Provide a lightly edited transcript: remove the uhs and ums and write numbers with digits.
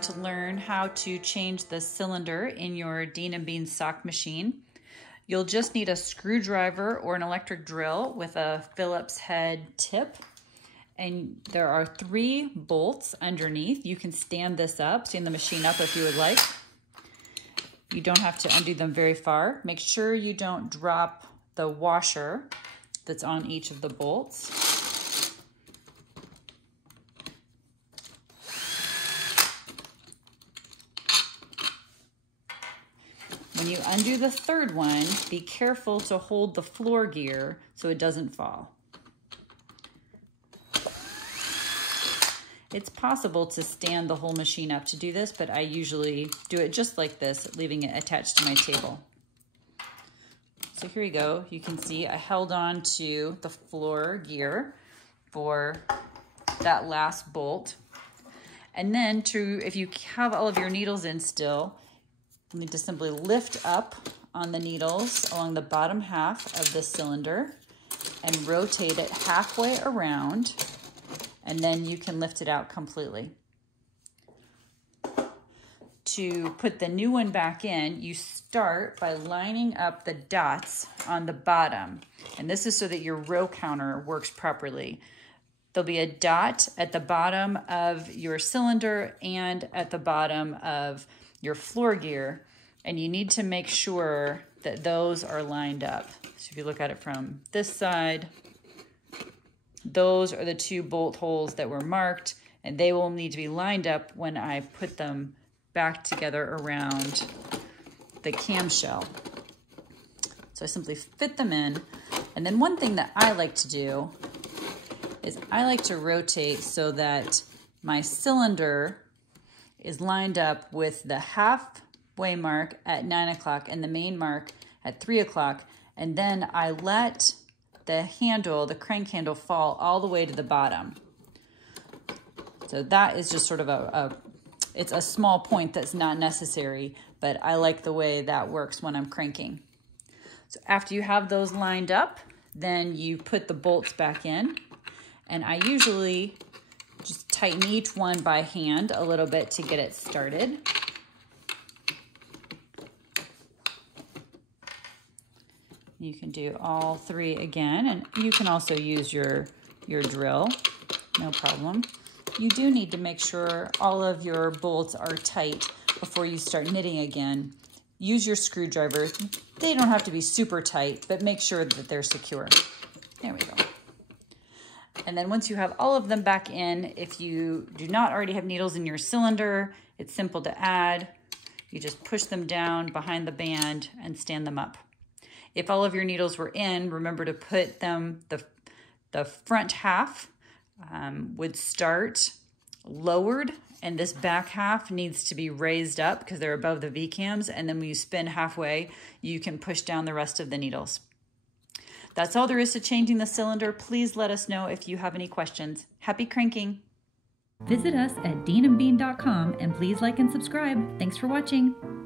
going to learn how to change the cylinder in your Dean & Bean sock machine. You'll just need a screwdriver or an electric drill with a Phillips head tip. And there are 3 bolts underneath. You can stand this up, stand the machine up if you would like. You don't have to undo them very far. Make sure you don't drop the washer that's on each of the bolts. When you undo the 3rd one, be careful to hold the floor gear so it doesn't fall. It's possible to stand the whole machine up to do this, but I usually do it just like this, leaving it attached to my table. So here you go. You can see I held on to the floor gear for that last bolt. And then if you have all of your needles in still, you need to simply lift up on the needles along the bottom half of the cylinder and rotate it halfway around, and then you can lift it out completely. To put the new one back in, you start by lining up the dots on the bottom. And this is so that your row counter works properly. There'll be a dot at the bottom of your cylinder and at the bottom of your floor gear, and you need to make sure that those are lined up. So if you look at it from this side, those are the 2 bolt holes that were marked, and they will need to be lined up when I put them back together around the camshell. So I simply fit them in. And then one thing that I like to do is I like to rotate so that my cylinder is lined up with the halfway mark at 9 o'clock and the main mark at 3 o'clock. And then I let the handle, the crank handle, fall all the way to the bottom. So that is just sort of it's a small point that's not necessary, but I like the way that works when I'm cranking. So after you have those lined up, then you put the bolts back in. And I usually just tighten each one by hand a little bit to get it started. You can do all 3 again, and you can also use your drill, no problem. You do need to make sure all of your bolts are tight before you start knitting again. Use your screwdriver. They don't have to be super tight, but make sure that they're secure. There we go. And then once you have all of them back in, if you do not already have needles in your cylinder, it's simple to add. You just push them down behind the band and stand them up. If all of your needles were in, remember to put them, the front half would start lowered, and this back half needs to be raised up because they're above the V-cams, and then when you spin halfway, you can push down the rest of the needles. That's all there is to changing the cylinder. Please let us know if you have any questions. Happy cranking! Visit us at deanandbean.com and please like and subscribe. Thanks for watching.